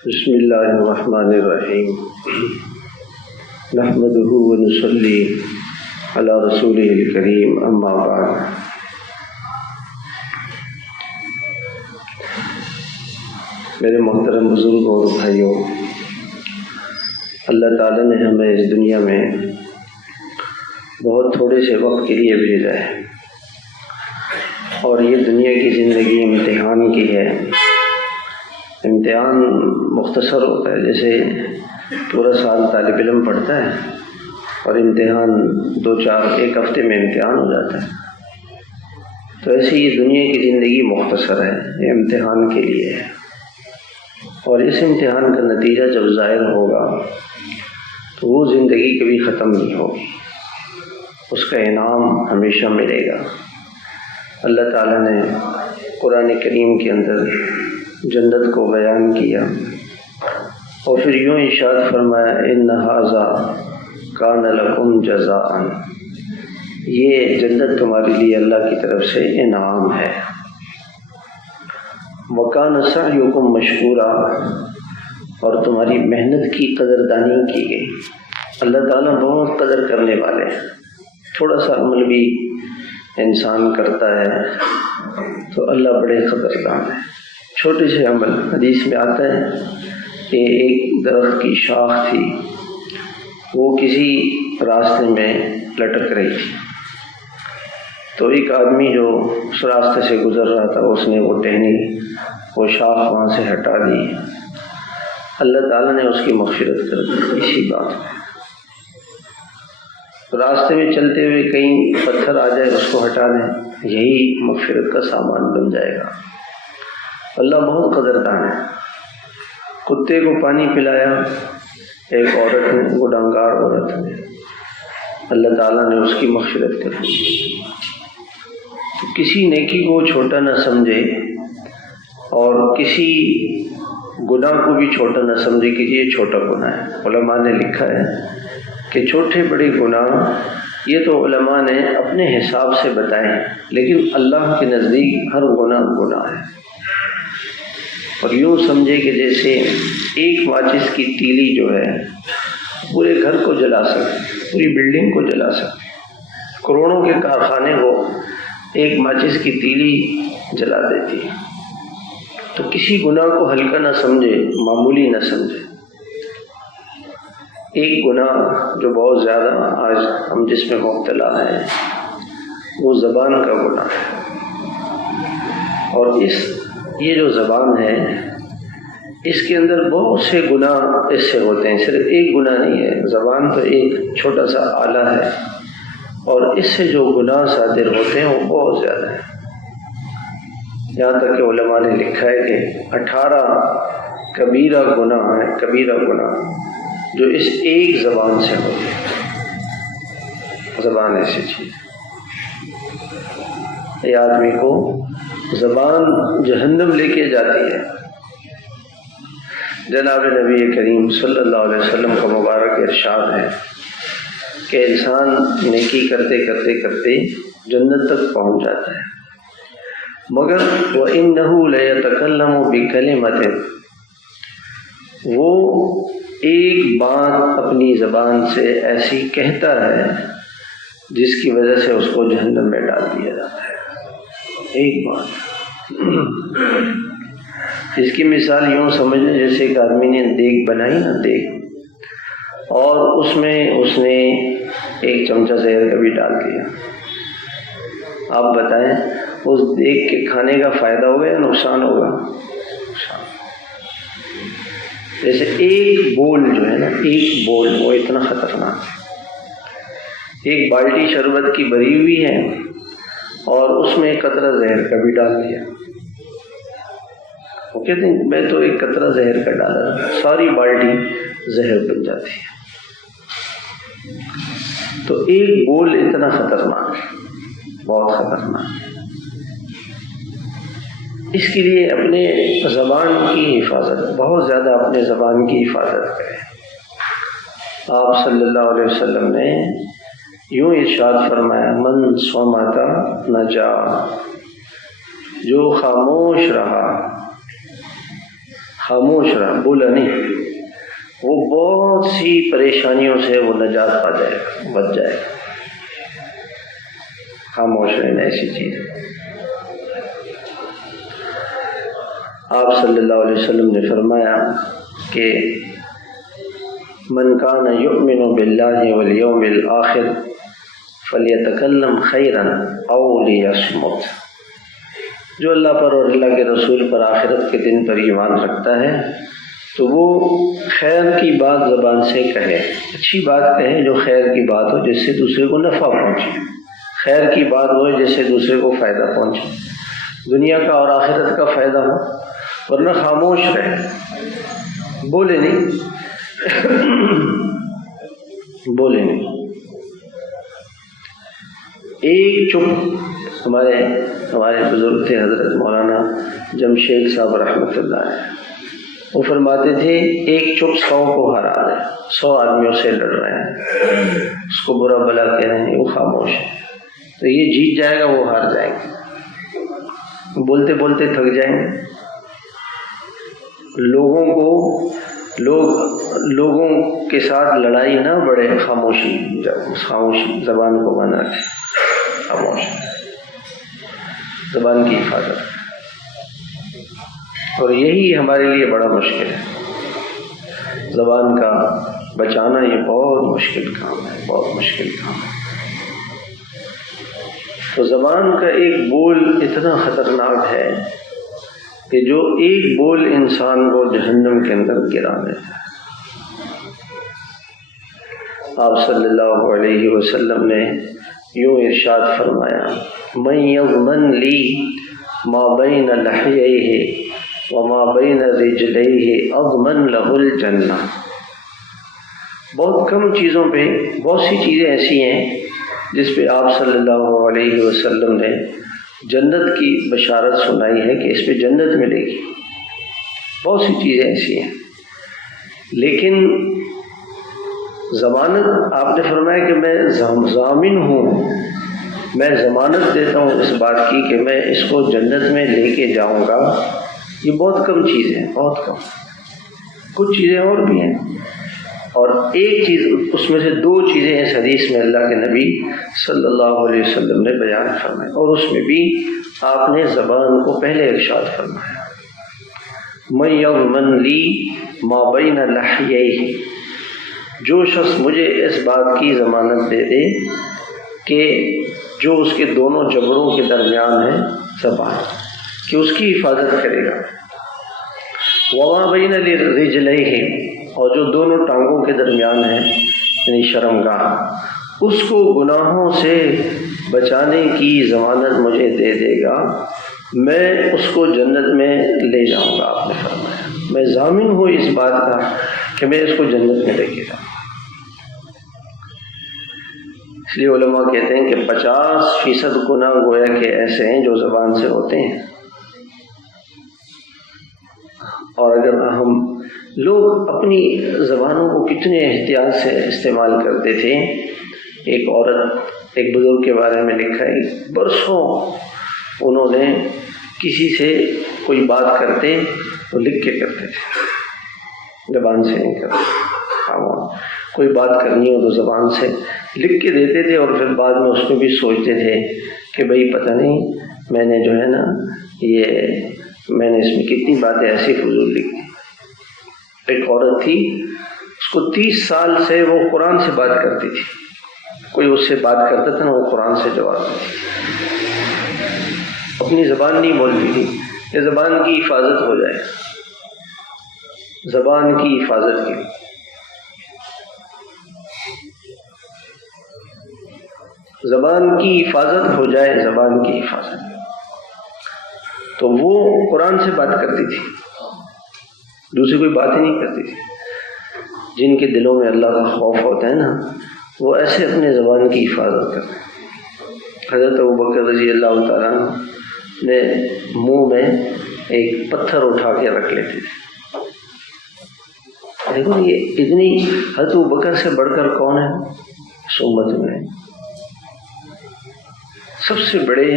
بسم اللہ الرحمن الرحیم نحمده ونصلی علی رسولہ الکریم اما بعد۔ میرے محترم بزرگوں اور بھائیوں، اللہ تعالیٰ نے ہمیں اس دنیا میں بہت تھوڑے سے وقت کے لیے بھیجا ہے، اور یہ دنیا کی زندگی امتحان کی ہے۔ امتحان مختصر ہوتا ہے، جیسے پورا سال طالب علم پڑھتا ہے اور امتحان ایک ہفتے میں امتحان ہو جاتا ہے، تو ایسے یہ دنیا کی زندگی مختصر ہے، یہ امتحان کے لیے ہے، اور اس امتحان کا نتیجہ جب ظاہر ہوگا تو وہ زندگی کبھی ختم نہیں ہوگی، اس کا انعام ہمیشہ ملے گا۔ اللہ تعالیٰ نے قرآن کریم کے اندر جنت کو بیان کیا اور پھر یوں ارشاد فرمایا ان ھذا کان لکم جزاء، یہ جنت تمہارے لیے اللہ کی طرف سے انعام ہے۔ وکان سعیکم مشکورا، اور تمہاری محنت کی قدردانی کی گئی۔ اللہ تعالیٰ بہت قدر کرنے والے ہیں، تھوڑا سا عمل بھی انسان کرتا ہے تو اللہ بڑے قدردان ہے۔ چھوٹے سے عمل، حدیث میں آتا ہے کہ ایک درخت کی شاخ تھی، وہ کسی راستے میں لٹک رہی تھی، تو ایک آدمی جو اس راستے سے گزر رہا تھا، اس نے وہ ٹہنی، وہ شاخ وہاں سے ہٹا دی۔ اللہ تعالیٰ نے اس کی مغفرت کر دی اسی بات میں۔ راستے میں چلتے ہوئے کہیں پتھر آ جائے، اس کو ہٹا دیں، یہی مغفرت کا سامان بن جائے گا۔ اللہ بہت قدردان ہے۔ کتے کو پانی پلایا ایک عورت نے، گنہگار عورت نے، اللہ تعالیٰ نے اس کی مغفرت کر دی۔ تو کسی نیکی کو چھوٹا نہ سمجھے اور کسی گناہ کو بھی چھوٹا نہ سمجھے کہ یہ چھوٹا گناہ ہے۔ علماء نے لکھا ہے کہ چھوٹے بڑے گناہ یہ تو علماء نے اپنے حساب سے بتائے ہیں، لیکن اللہ کے نزدیک ہر گناہ گناہ ہے۔ اور یوں سمجھے کہ جیسے ایک ماچس کی تیلی جو ہے پورے گھر کو جلا سکتی، پوری بلڈنگ کو جلا سکتی، کروڑوں کے کارخانے کو ایک ماچس کی تیلی جلا دیتی ہے۔ تو کسی گناہ کو ہلکا نہ سمجھے، معمولی نہ سمجھے۔ ایک گناہ جو بہت زیادہ آج ہم جس میں مبتلا ہیں وہ زبان کا گناہ ہے، اور یہ جو زبان ہے اس کے اندر بہت سے گناہ اس سے ہوتے ہیں، صرف ایک گناہ نہیں ہے۔ زبان تو ایک چھوٹا سا آلہ ہے، اور اس سے جو گناہ صادر ہوتے ہیں وہ بہت زیادہ ہیں۔ یہاں تک کہ علماء نے لکھا ہے کہ 18 کبیرہ گناہ ہیں، کبیرہ گناہ جو اس ایک زبان سے ہوتے ہیں۔ زبان ایسی چیز ہے، یہ آدمی کو زبان جہنم لے کے جاتی ہے۔ جناب نبی کریم صلی اللہ علیہ وسلم کا مبارک ارشاد ہے کہ انسان نیکی کرتے کرتے کرتے جنت تک پہنچ جاتا ہے، مگر وَإِنَّهُ لَيَتَكَلَّمُ بِكَلِمَةٍ، وہ ایک بات اپنی زبان سے ایسی کہتا ہے جس کی وجہ سے اس کو جہنم میں ڈال دیا جاتا ہے۔ ایک بات، اس کی مثال یوں سمجھیں جیسے ایک آدمی نے دیگ بنائی نا، دیگ، اور اس میں اس نے ایک چمچہ زہر کا بھی ڈال دیا۔ آپ بتائیں اس دیگ کے کھانے کا فائدہ ہوگا یا نقصان ہوگا؟ جیسے ایک بول جو ہے نا، ایک بول وہ اتنا خطرناک ہے۔ ایک بالٹی شربت کی بھری ہوئی ہے اور اس میں ایک قطرہ زہر کا بھی ڈال دیا، وہ کہتے ہیں میں تو ایک قطرہ زہر کا ڈالا، ساری بالٹی زہر بن جاتی ہے۔ تو ایک بول اتنا خطرناک ہے، بہت خطرناک ہے۔ اس کے لیے اپنے زبان کی حفاظت، بہت زیادہ اپنے زبان کی حفاظت کریں۔ آپ صلی اللہ علیہ وسلم نے یوں ارشاد فرمایا من صمت نجا، جو خاموش رہا، خاموش رہا، بولا نہیں، وہ بہت سی پریشانیوں سے وہ نجات پا جائے گا، بچ جائے گا۔ خاموش رہنا ایسی چیز ہے۔ آپ صلی اللہ علیہ وسلم نے فرمایا کہ من کان یؤمن باللہ والیوم الآخر فلیتکلم خیرا او لیصمت، جو اللہ پر اور اللہ کے رسول پر، آخرت کے دن پر ایمان رکھتا ہے تو وہ خیر کی بات زبان سے کہے، اچھی بات کہے جو خیر کی بات ہو، جس سے دوسرے کو نفع پہنچے، خیر کی بات ہو جس سے دوسرے کو فائدہ پہنچے، دنیا کا اور آخرت کا فائدہ ہو، ورنہ خاموش رہے، بولے نہیں بولے نہیں۔ ایک چپ، ہمارے بزرگ تھے حضرت مولانا جمشید صاحب رحمۃ اللہ علیہ، وہ فرماتے تھے ایک چپ 100 کو ہرا دے، 100 آدمیوں سے لڑ رہے ہیں، اس کو برا بلا کہہ رہے ہیں، وہ خاموش ہے تو یہ جیت جائے گا، وہ ہار جائے گا، بولتے بولتے تھک جائیں گے۔ لوگوں کے ساتھ لڑائی نہ بڑھے، خاموشی زبان کو بنا کے، خاموش زبان کی حفاظت، اور یہی ہمارے لیے بڑا مشکل ہے، زبان کا بچانا یہ بہت مشکل کام ہے، بہت مشکل کام ہے۔ تو زبان کا ایک بول اتنا خطرناک ہے کہ جو ایک بول انسان کو جہنم کے اندر گرا دیتا ہے۔ آپ صلی اللہ علیہ وسلم نے یوں ارشاد فرمایا، من یضمن لی ما بین لحییہ وما بین رجلیہ اضمن لہ الجنہ۔ بہت کم چیزوں پہ، بہت سی چیزیں ایسی ہیں جس پہ آپ صلی اللہ علیہ وسلم نے جنت کی بشارت سنائی ہے کہ اس پہ جنت ملے گی، بہت سی چیزیں ایسی ہیں، لیکن ضمانت آپ نے فرمایا کہ میں ضامن ہوں، میں ضمانت دیتا ہوں اس بات کی کہ میں اس کو جنت میں لے کے جاؤں گا، یہ بہت کم چیزیں ہیں، بہت کم۔ کچھ چیزیں اور بھی ہیں، اور ایک چیز اس میں سے 2 چیزیں اس حدیث میں اللہ کے نبی صلی اللہ علیہ وسلم نے بیان فرمائی، اور اس میں بھی آپ نے زبان کو پہلے ارشاد فرمایا، من یضمن لی ما بین لحییہ، جو شخص مجھے اس بات کی ضمانت دے دے کہ جو اس کے دونوں جبڑوں کے درمیان ہے زبان، کہ اس کی حفاظت کرے گا، وما بین رجلیہ، اور جو دونوں ٹانگوں کے درمیان ہے یعنی شرمگاہ، اس کو گناہوں سے بچانے کی ضمانت مجھے دے دے گا، میں اس کو جنت میں لے جاؤں گا۔ آپ نے فرمایا میں ضامن ہوں اس بات کا کہ میں اس کو جنت میں لے کے جاؤں۔ اس لیے علماء کہتے ہیں کہ 50% گناہ گویا کہ ایسے ہیں جو زبان سے ہوتے ہیں، اور اگر ہم لوگ اپنی زبانوں کو کتنے احتیاط سے استعمال کرتے تھے۔ ایک عورت، ایک بزرگ کے بارے میں لکھا ہے، برسوں انہوں نے کسی سے کوئی بات کرتے تو لکھ کے کرتے تھے، زبان سے نہیں کرتے، کوئی بات کرنی ہو تو زبان سے لکھ کے دیتے تھے، اور پھر بعد میں اس میں بھی سوچتے تھے کہ بھئی پتہ نہیں میں نے جو ہے نا میں نے اس میں کتنی باتیں ایسی فضول لکھی۔ ایک عورت تھی، اس کو 30 سال سے وہ قرآن سے بات کرتی تھی، کوئی اس سے بات کرتا تھا نا وہ قرآن سے جواب دیتی تھی، اپنی زبان نہیں بولتی تھی کہ زبان کی حفاظت ہو جائے، زبان کی حفاظت کے لیے۔ زبان کی حفاظت ہو جائے، زبان کی حفاظت، تو وہ قرآن سے بات کرتی تھی، دوسری کوئی بات ہی نہیں کرتی تھی۔ جن کے دلوں میں اللہ کا خوف ہوتا ہے نا، وہ ایسے اپنے زبان کی حفاظت کرتے ہیں۔ حضرت ابوبکر رضی اللہ تعالیٰ عنہ نے منہ میں ایک پتھر اٹھا کے رکھ لیتے تھے۔ دیکھو یہ اتنی، حضرت ابوبکر سے بڑھ کر کون ہے اس امت میں؟ سب سے بڑے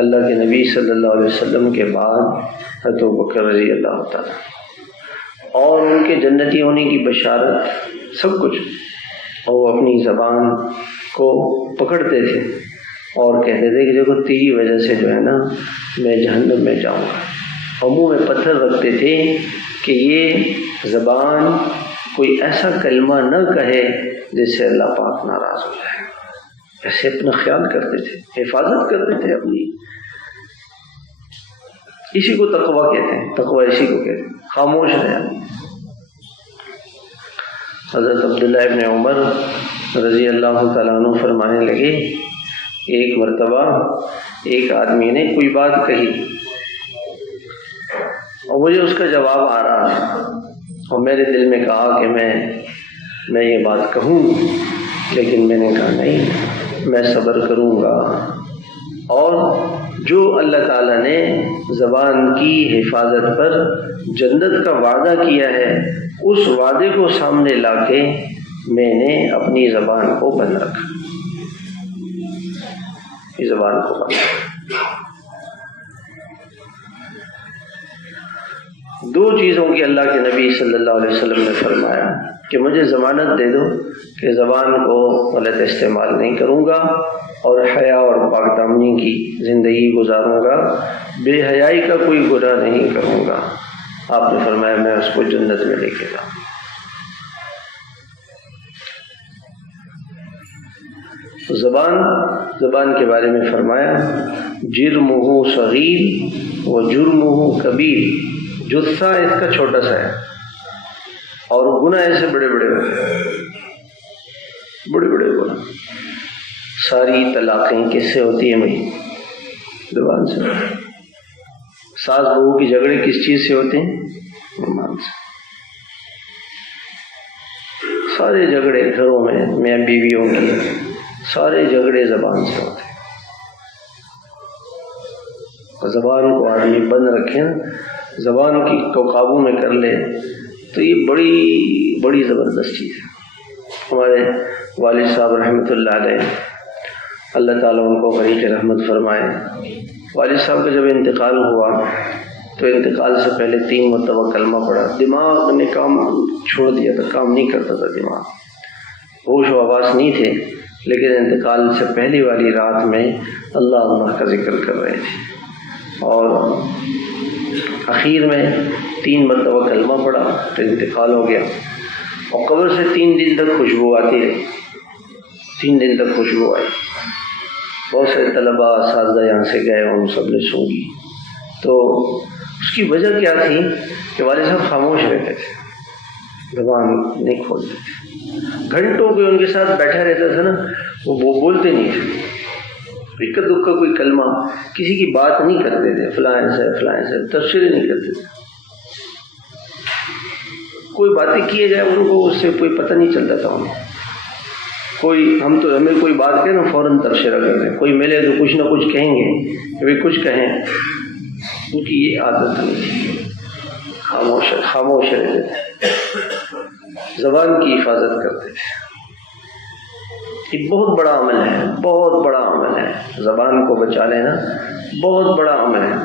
اللہ کے نبی صلی اللہ علیہ وسلم کے بعد حضرت ابوبکر رضی اللہ تعالیٰ، کے جنتی ہونے کی بشارت سب کچھ، اور وہ اپنی زبان کو پکڑتے تھے اور کہتے تھے کہ دیکھو تیری وجہ سے جو ہے نا میں جہنم میں جاؤں گا، اور منہ میں پتھر رکھتے تھے کہ یہ زبان کوئی ایسا کلمہ نہ کہے جس سے اللہ پاک ناراض ہو جائے۔ ایسے اپنا خیال کرتے تھے، حفاظت کرتے تھے اپنی۔ اسی کو تقویٰ کہتے ہیں، تقویٰ اسی کو کہتے ہیں، خاموش رہنا۔ حضرت عبداللہ ابن عمر رضی اللہ تعالیٰ عنہ فرمانے لگے، ایک مرتبہ ایک آدمی نے کوئی بات کہی اور مجھے اس کا جواب آ رہا ہے، اور میرے دل میں کہا کہ میں یہ بات کہوں، لیکن میں نے کہا نہیں، میں صبر کروں گا، اور جو اللہ تعالیٰ نے زبان کی حفاظت پر جنت کا وعدہ کیا ہے اس وعدے کو سامنے لا کے میں نے اپنی زبان کو بند رکھا، زبان کو بند رکھا۔ دو چیزوں کی اللہ کے نبی صلی اللہ علیہ وسلم نے فرمایا کہ مجھے ضمانت دے دو کہ زبان کو غلط استعمال نہیں کروں گا اور حیا اور پاک دامنی کی زندگی گزاروں گا، بے حیائی کا کوئی گناہ نہیں کروں گا۔ آپ نے فرمایا میں اس کو جنت میں لے کے جاؤں۔ زبان کے بارے میں فرمایا جرمہ صغیر و جرمہ کبیر، جثہ اس کا چھوٹا سا ہے اور گناہ ایسے بڑے بڑے گناہ۔ ساری طلاقیں کس سے ہوتی ہیں بھائی؟ زبان سے۔ ساس بہو کی جھگڑے کس چیز سے ہوتے ہیں؟ زبان سے۔ سارے جھگڑے گھروں میں میاں بیویوں کی، سارے جھگڑے زبان سے ہوتے ہیں۔ زبان کو آدمی بند رکھے، زبان کو قابو میں کر لے تو یہ بڑی بڑی زبردست چیز ہے۔ ہمارے والد صاحب رحمۃ اللہ علیہ، اللہ تعالیٰ ان کو غریق رحمت فرمائے، والد صاحب کا جب انتقال ہوا تو انتقال سے پہلے 3 مرتبہ کلمہ پڑھا۔ دماغ نے کام چھوڑ دیا تھا، کام نہیں کرتا تھا دماغ، ہوش و حواس نہیں تھے، لیکن انتقال سے پہلی والی رات میں اللہ کا ذکر کر رہے تھے، اور اخیر میں 3 مرتبہ کلمہ پڑھا تو انتقال ہو گیا، اور قبر سے 3 دن تک خوشبو آتی رہی، 3 دن تک خوشبو آئی۔ بہت سے طلباء اساتذہ یہاں سے گئے، ان سب نے سونگی، تو اس کی وجہ کیا تھی کہ والد صاحب خاموش رہتے تھے، زبان نہیں کھولتے تھے، گھنٹوں کے ان کے ساتھ بیٹھا رہتا تھا نا، وہ بولتے نہیں تھے، اکا دکا کوئی کلمہ، کسی کی بات نہیں کرتے تھے، فلاں سے تفسیر نہیں کرتے تھے، کوئی باتیں کیے جائے ان کو اس سے کوئی پتہ نہیں چلتا تھا انہیں۔ ہمیں کوئی بات کہے نا فوراً تبصرہ کر دیں، کوئی ملے تو کچھ نہ کچھ کہیں گے، کبھی کچھ کہیں، ان کی یہ عادت نہیں تھی، خاموش رہتے تھے، زبان کی حفاظت کرتے تھے۔ یہ بہت بڑا عمل ہے، بہت بڑا عمل ہے، زبان کو بچا لینا بہت بڑا عمل ہے۔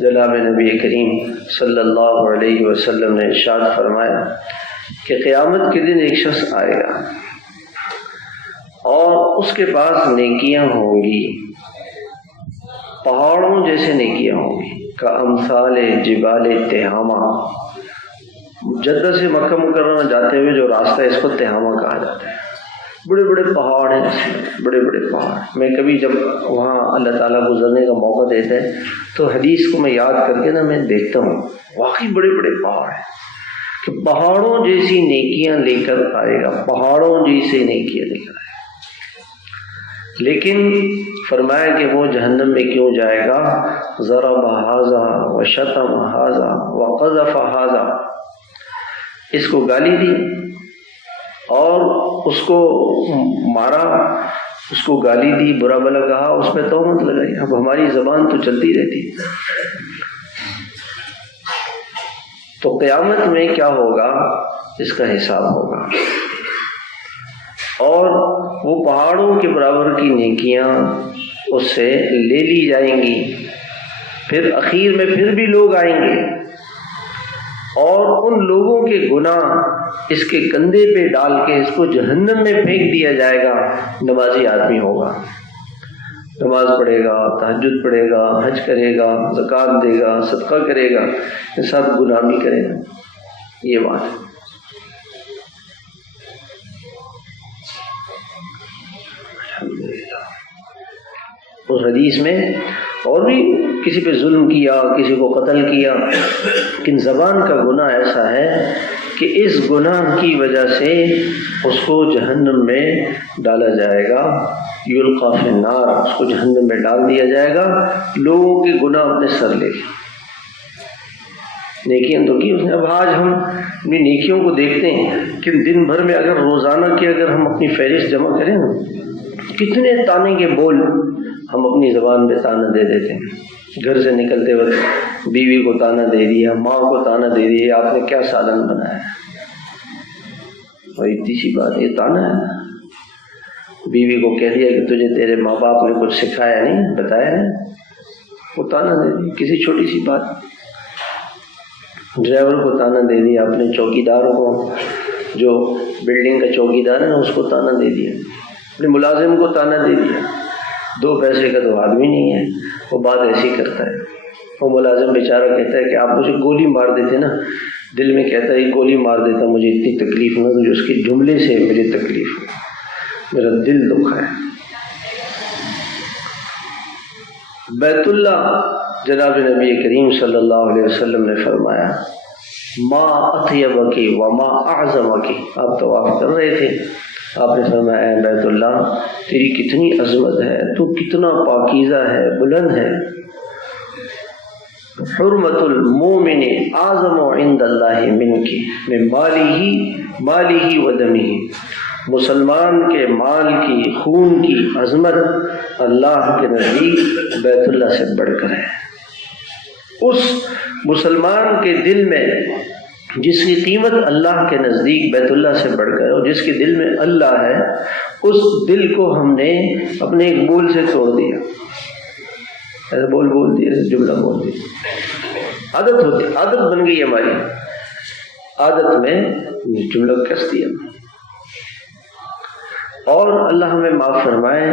جناب نبی کریم صلی اللہ علیہ وسلم نے ارشاد فرمایا کہ قیامت کے دن ایک شخص آئے گا اور اس کے پاس نیکیاں ہوں گی، پہاڑوں جیسے نیکیاں ہوں گی، کامثال جبال تہامہ۔ جدہ سے مکہ مکرمہ جاتے ہوئے جو راستہ ہے اس کو تہامہ کہا جاتا ہے، بڑے بڑے پہاڑ ہیں اس میں، بڑے بڑے پہاڑ۔ میں کبھی جب وہاں اللہ تعالیٰ گزرنے کا موقع دیتا ہے تو حدیث کو میں یاد کر کے میں دیکھتا ہوں، واقعی بڑے بڑے پہاڑ ہیں کہ پہاڑوں جیسی نیکیاں لے کر آئے گا، پہاڑوں جیسے نیکیاں لے کر آئے گا۔ لیکن فرمایا کہ وہ جہنم میں کیوں جائے گا؟ ضرب ھذا وشتم ھذا وقذف ھذا، اس کو گالی دی اور اس کو مارا، اس کو گالی دی، برا بھلا کہا، اس پہ تہمت لگائی۔ اب ہماری زبان تو چلتی رہتی، تو قیامت میں کیا ہوگا اس کا حساب ہوگا، اور وہ پہاڑوں کے برابر کی نیکیاں اس سے لے لی جائیں گی۔ پھر اخیر میں پھر بھی لوگ آئیں گے اور ان لوگوں کے گناہ اس کے کندھے پہ ڈال کے اس کو جہنم میں پھینک دیا جائے گا، نمازی آدمی ہوگا، نماز پڑھے گا، تہجد پڑھے گا، حج کرے گا، زکوٰۃ دے گا، صدقہ کرے گا، یہ سب گناہ بھی کرے گا. یہ بات ہے. اس حدیث میں اور بھی کسی پہ ظلم کیا، کسی کو قتل کیا، لیکن زبان کا گناہ ایسا ہے کہ اس گناہ کی وجہ سے اس کو جہنم میں ڈالا جائے گا. یلقی فی النار، اس کو جہنم میں ڈال دیا جائے گا، لوگوں کے گناہ اپنے سر لے کے. نیکیاں تو کی اس نے. اب آج ہم اپنی نیکیوں کو دیکھتے ہیں کہ دن بھر میں اگر روزانہ کی اگر ہم اپنی فہرست جمع کریں نا، کتنے تانے کے بول ہم اپنی زبان پہ تانا دے دیتے ہیں. گھر سے نکلتے وقت بیوی کو تانا دے دیا، ماں کو تانا دے دیا، آپ نے کیا سالن بنایا. اور اتنی سی بات یہ تانا ہے. بیوی کو کہہ دیا کہ تجھے تیرے ماں باپ نے کچھ سکھایا نہیں، بتایا نہیں، وہ تانا دے دیا. کسی چھوٹی سی بات. ڈرائیور کو تانا دے دیا، اپنے چوکیدار کو، جو بلڈنگ کا چوکیدار ہے نا، اس کو تانا دے دیا، اپنے ملازم کو تانا دے دیا. 2 پیسے کا تو آدمی نہیں ہے، وہ بات ایسی کرتا ہے. وہ ملازم بیچارہ کہتا ہے کہ آپ مجھے گولی مار دیتے نا، دل میں کہتا ہے گولی مار دیتا، مجھے اتنی تکلیف نہ تو جو اس کے جملے سے مجھے تکلیف ہے، میرا دل دکھا ہے. بیت اللہ جناب نبی کریم صلی اللہ علیہ وسلم نے فرمایا ما اطیبک وما اعظمک. آپ طواف کر رہے تھے، آپ نے فرمایا اے بیت اللہ تیری کتنی عظمت ہے، تو کتنا پاکیزہ ہے، بلند ہے. حرمت المومن اعظم عند اللہ منک من مالہ و دمہ. مسلمان کے مال کی، خون کی عظمت اللہ کے نزدیک بیت اللہ سے بڑھ کر ہے. اس مسلمان کے دل میں جس کی قیمت اللہ کے نزدیک بیت اللہ سے بڑھ کر، اور جس کے دل میں اللہ ہے، اس دل کو ہم نے اپنے ایک بول سے توڑ دیا. ایسا بول دیا، ایسا جملہ بول دیا. عادت ہوتی، عادت بن گئی ہماری، عادت میں جملہ کس دیا. اور اللہ ہمیں معاف فرمائے،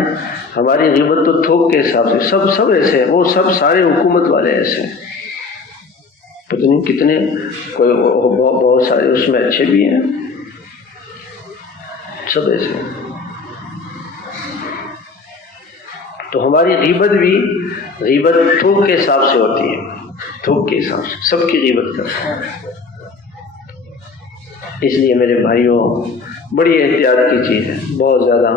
ہماری غیبت تو تھوک کے حساب سے سب ایسے ہیں، وہ سب سارے حکومت والے ایسے ہیں. پتہ نہیں کتنے، کوئی بہت سارے اس میں اچھے بھی ہیں، سب ایسے ہیں. تو ہماری غیبت بھی غیبت تھوک کے حساب سے ہوتی ہے، تھوک کے حساب سے سب کی غیبت کرتے ہیں. اس لیے میرے بھائیوں بڑی احتیاط کی چیز ہے، بہت زیادہ.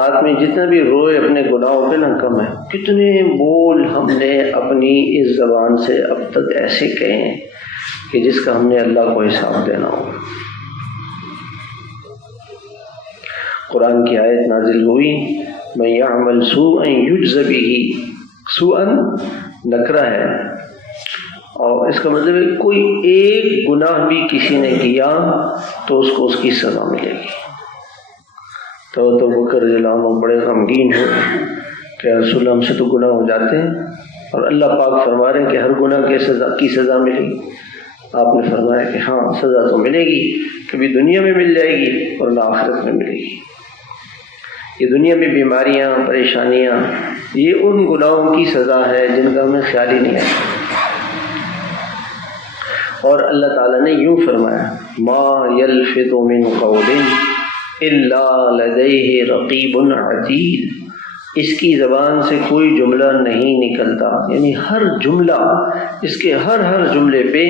آدمی جتنا بھی روئے اپنے گناہوں پہ نہ کم ہے. کتنے بول ہم نے اپنی اس زبان سے اب تک ایسے کہے ہیں کہ جس کا ہم نے اللہ کو حساب دینا ہو. قرآن کی آیت نازل ہوئی من یعمل سوءا یجز بہ. سوءا نکرہ ہے، اور اس کا مطلب ہے کوئی ایک گناہ بھی کسی نے کیا تو اس کو اس کی سزا ملے گی. تو بکر رضی اللہ عنہ بڑے غمگین ہوئے کہ رسول اللہ ہم سے تو گناہ ہو جاتے ہیں، اور اللہ پاک فرما رہے ہیں کہ ہر گناہ کی سزا ملے گی. آپ نے فرمایا کہ ہاں سزا تو ملے گی، کبھی دنیا میں مل جائے گی اور نہ آخرت میں ملے گی. یہ دنیا میں بیماریاں، پریشانیاں، یہ ان گناہوں کی سزا ہے جن کا ہمیں خیال ہی نہیں آیا. اور اللہ تعالیٰ نے یوں فرمایا ما یلفظ من قول الا لدیہ رقیب عتید. اس کی زبان سے کوئی جملہ نہیں نکلتا، یعنی ہر جملہ، اس کے ہر جملے پہ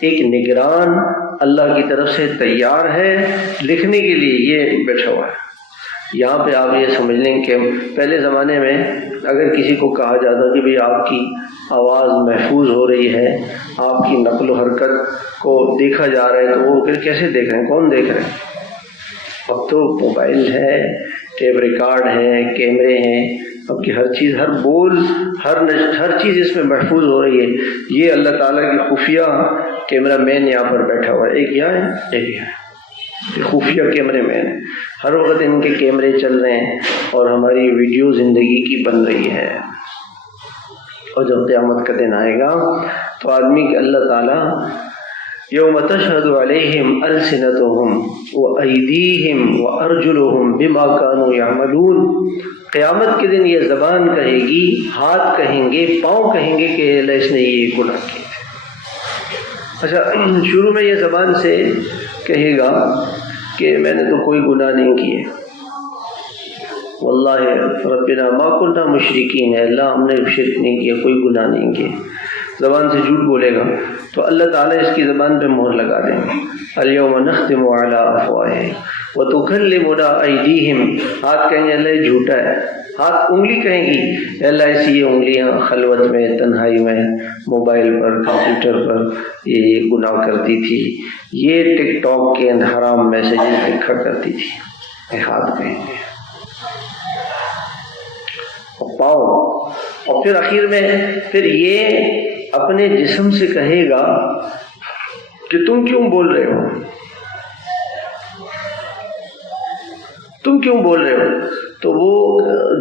ایک نگران اللہ کی طرف سے تیار ہے لکھنے کے لیے، یہ بیٹھا ہوا ہے. یہاں پہ آپ یہ سمجھ لیں کہ پہلے زمانے میں اگر کسی کو کہا جاتا کہ بھئی آپ کی آواز محفوظ ہو رہی ہے، آپ کی نقل و حرکت کو دیکھا جا رہا ہے، تو وہ پھر کیسے دیکھ رہے ہیں، کون دیکھ رہے ہیں؟ اب تو موبائل ہے، ٹیپ ریکارڈ ہے، کیمرے ہیں، اب کی ہر چیز، ہر بول، ہر چیز اس میں محفوظ ہو رہی ہے. یہ اللہ تعالیٰ کی خفیہ کیمرہ مین یہاں پر بیٹھا ہوا ہے، ایک یہاں ہے، ایک یہاں ہے. خفیہ کیمرے مین ہیں، ہر وقت ان کے کیمرے چل رہے ہیں اور ہماری ویڈیو زندگی کی بن رہی ہے. اور جب قیامت کا دن آئے گا تو آدمی کے اللہ تعالیٰ یوم تشہد علیہم السنتہم وایدیہم وارجلہم بما کانوا یعملون، قیامت کے دن یہ زبان کہے گی، ہاتھ کہیں گے، پاؤں کہیں گے کہ اللہ اس نے یہ گناہ کیے تھے۔ اچھا، شروع میں یہ زبان سے کہے گا کہ میں نے تو کوئی گناہ نہیں کیے، واللہ ربنا ما کننا مشرکین، ہے اللہ ہم نے شرک نہیں کیا، کوئی گناہ نہیں کیے، زبان سے جھوٹ بولے گا تو اللہ تعالیٰ اس کی زبان پہ مہر لگا دیں گے۔ الیوم نختم علی افواہہم وتکلمنا ایدیہم، ہاتھ کہیں گے اللہ یہ جھوٹا ہے، ہاتھ انگلی کہیں گی اللہ ایسی یہ انگلیاں خلوت میں، تنہائی میں، موبائل پر، کمپیوٹر پر یہ گناہ کرتی تھی، یہ ٹک ٹاک کے حرام میسیجز لکھا کرتی تھی، یہ ہاتھ کہیں گے، پاؤں، اور پھر آخر میں پھر یہ اپنے جسم سے کہے گا کہ تم کیوں بول رہے ہو، تم کیوں بول رہے ہو، تو وہ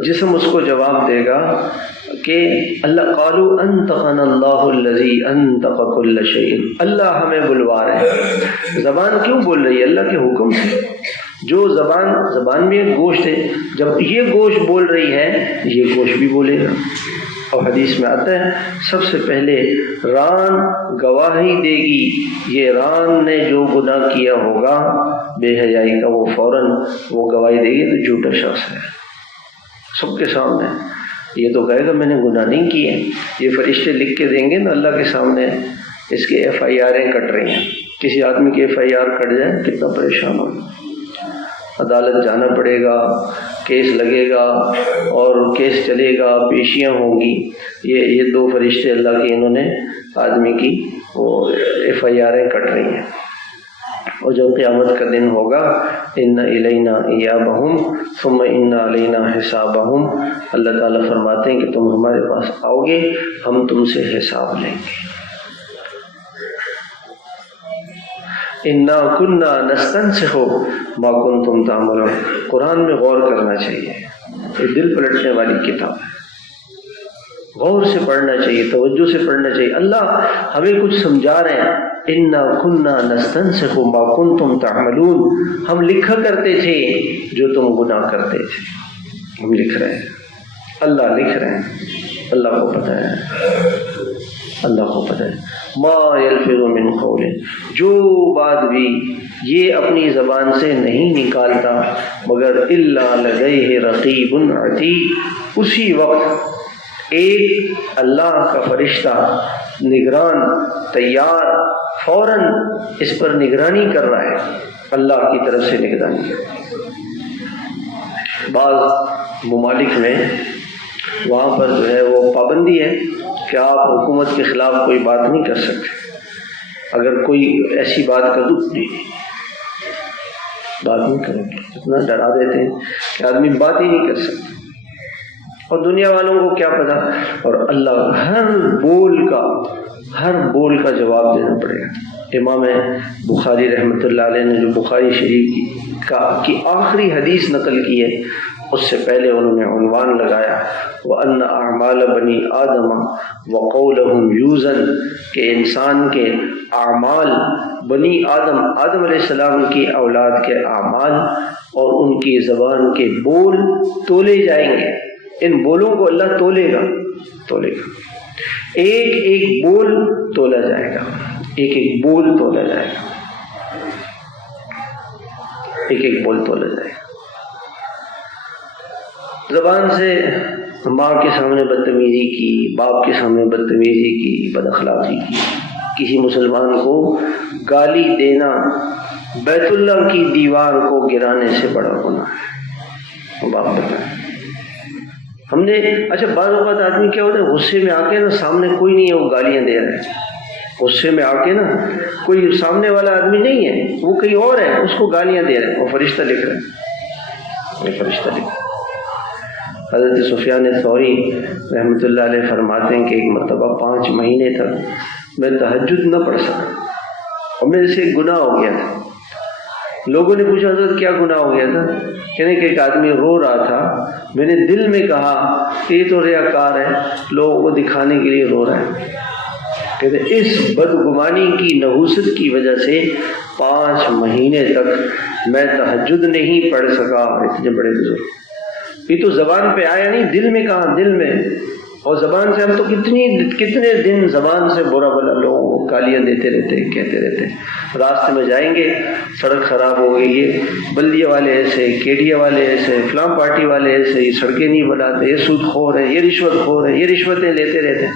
جسم اس کو جواب دے گا کہ اللہ قالوا انطقنا اللہ الذی انطق کل شیء، اللہ ہمیں بلوا رہے ہیں۔ زبان کیوں بول رہی ہے؟ اللہ کے حکم سے۔ جو زبان میں ایک گوشت ہے، جب یہ گوشت بول رہی ہے یہ گوشت بھی بولے گا۔ اور حدیث میں آتا ہے سب سے پہلے ران گواہی دے گی، یہ ران نے جو گناہ کیا ہوگا بے حیائی کا، وہ فوراً وہ گواہی دے گی تو جھوٹا شخص ہے سب کے سامنے۔ یہ تو کہے گا میں نے گناہ نہیں کیے، یہ فرشتے لکھ کے دیں گے نا اللہ کے سامنے، اس کے ایف آئی آریں کٹ رہی ہیں۔ کسی آدمی کی ایف آئی آر کٹ جائے کتنا پریشان ہو، عدالت جانا پڑے گا، کیس لگے گا اور کیس چلے گا، پیشیاں ہوں گی۔ یہ دو فرشتے اللہ کے انہوں نے آدمی کی وہ ایف آئی آریں کٹ رہی ہیں۔ اور جب قیامت کا دن ہوگا ان الینا ایابہم ثم ان علینا حسابہم، اللہ تعالیٰ فرماتے ہیں کہ تم ہمارے پاس آؤ گے، ہم تم سے حساب لیں گے۔ انا کنا نستنسخ ما کنتم تعملون، قرآن میں غور کرنا چاہیے، یہ دل پلٹنے والی کتاب ہے، غور سے پڑھنا چاہیے، توجہ سے پڑھنا چاہیے۔ اللہ ہمیں کچھ سمجھا رہے ہیں، انا کنا نستنسخ ما کنتم تعملون، ہم لکھا کرتے تھے جو تم گناہ کرتے تھے، ہم لکھ رہے ہیں، اللہ لکھ رہے ہیں، اللہ کو پتہ ہے، اللہ کو پتہ ہے۔ ما یلفظ من قول، جو بات بھی یہ اپنی زبان سے نہیں نکالتا مگر الا لدیہ رقیب عتید، اسی وقت ایک اللہ کا فرشتہ نگران تیار فوراً اس پر نگرانی کر رہا ہے، اللہ کی طرف سے نگرانی ہے۔ بعض ممالک میں وہاں پر جو ہے وہ پابندی ہے کہ آپ حکومت کے خلاف کوئی بات نہیں کر سکتے، اگر کوئی ایسی بات کر دو بات نہیں کریں گے، اتنا ڈرا دیتے ہیں کہ آدمی بات ہی نہیں کر سکتا، اور دنیا والوں کو کیا پتا، اور اللہ ہر بول کا جواب دینا پڑے گا۔ امام بخاری رحمۃ اللہ علیہ نے جو بخاری شریف کی آخری حدیث نقل کی ہے، اس سے پہلے انہوں نے عنوان لگایا وَأَنَّ أَعْمَالَ بَنِي آدَمَ وَقَوْلَهُمْ يُوزَنْ، کہ انسان کے اعمال، بنی آدم علیہ السلام کی اولاد کے اعمال اور ان کی زبان کے بول تولے جائیں گے، ان بولوں کو اللہ تولے گا، ایک ایک بول تولا جائے گا، ایک ایک بول تولا جائے گا، ایک ایک بول تولا جائے گا۔ زبان سے ماں کے سامنے بدتمیزی کی، باپ کے سامنے بدتمیزی کی، بد اخلاقی کی، کسی مسلمان کو گالی دینا بیت اللہ کی دیوار کو گرانے سے بڑا گناہ ہے۔ باپ بتائیں ہم نے، اچھا بعض اوقات آدمی کیا ہوتا ہے غصے میں آ کے نا، سامنے کوئی نہیں ہے وہ گالیاں دے رہے ہیں، غصے میں آ کے نا کوئی سامنے والا آدمی نہیں ہے، وہ کہیں اور ہے، اس کو گالیاں دے رہے ہیں، وہ فرشتہ لکھ رہے ہیں، یہ فرشتہ لکھ رہے ہیں۔ حضرت سفیان ثوری رحمۃ اللہ علیہ فرماتے ہیں کہ ایک مرتبہ 5 مہینے تک میں تہجد نہ پڑھ سکا اور میرے سے ایک گناہ ہو گیا تھا۔ لوگوں نے پوچھا حضرت کیا گناہ ہو گیا تھا؟ کہنے کہ ایک آدمی رو رہا تھا، میں نے دل میں کہا کہ یہ تو ریاکار ہے، لوگوں کو دکھانے کے لیے رو رہا ہے، کہتے اس بدگمانی کی نحوست کی وجہ سے 5 مہینے تک میں تہجد نہیں پڑھ سکا. اتنے بڑے بزرگ، یہ تو زبان پہ آیا نہیں، دل میں کہاں، دل میں. اور زبان سے ہم تو کتنے دن زبان سے برا بلا لوگوں کو گالیاں دیتے رہتے، کہتے رہتے. راستے میں جائیں گے، سڑک خراب ہو گئی، یہ بلدیہ والے ایسے، کیڈیا والے ایسے، فلاں پارٹی والے ایسے، یہ سڑکیں نہیں بناتے، یہ سود خور ہے، یہ رشوت خور ہے، یہ رشوتیں لیتے رہتے،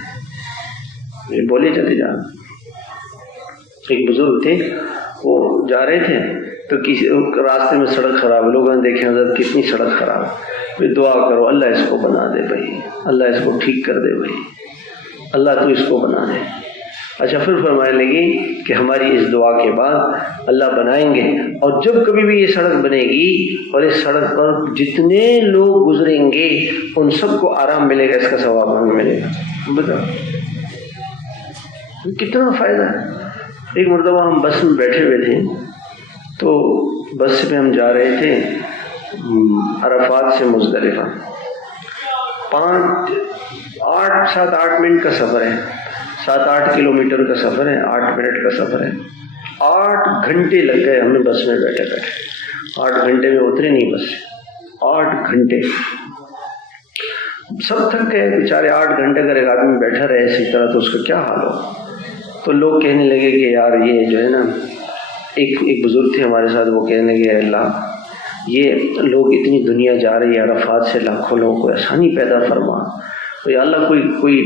یہ بولے چلے جانا. ایک بزرگ تھے، وہ جا رہے تھے تو کسی راستے میں سڑک خراب ہے، لوگوں نے دیکھے حضرت کتنی سڑک خراب ہے، پھر دعا کرو اللہ اس کو بنا دے بھائی، اللہ اس کو ٹھیک کر دے بھائی، اللہ تو اس کو بنا دے. اچھا، پھر فرمانے لگی کہ ہماری اس دعا کے بعد اللہ بنائیں گے، اور جب کبھی بھی یہ سڑک بنے گی اور اس سڑک پر جتنے لوگ گزریں گے ان سب کو آرام ملے گا، اس کا ثواب ہمیں ملے گا. بتاؤ کتنا فائدہ ہے. ایک مرتبہ ہم بس میں بیٹھے ہوئے تھے، تو بس میں ہم جا رہے تھے عرفات سے مزدلفہ. 7-8 منٹ کا سفر ہے، 7-8 کلومیٹر کا سفر ہے، 8 منٹ کا سفر ہے. 8 گھنٹے لگ گئے ہمیں بس میں بیٹھے بیٹھے. 8 گھنٹے میں اترے نہیں بس سے، 8 گھنٹے سب تھک گئے بیچارے. 8 گھنٹے اگر ایک آدمی بیٹھا رہے اسی طرح تو اس کا کیا حال ہو. تو لوگ کہنے لگے کہ یار یہ جو ہے نا، ایک بزرگ تھے ہمارے ساتھ، وہ کہنے لگے اللہ یہ لوگ اتنی دنیا جا رہی ہے عرفات سے، لاکھوں لوگوں کو آسانی پیدا فرما. تو یا اللہ کوئی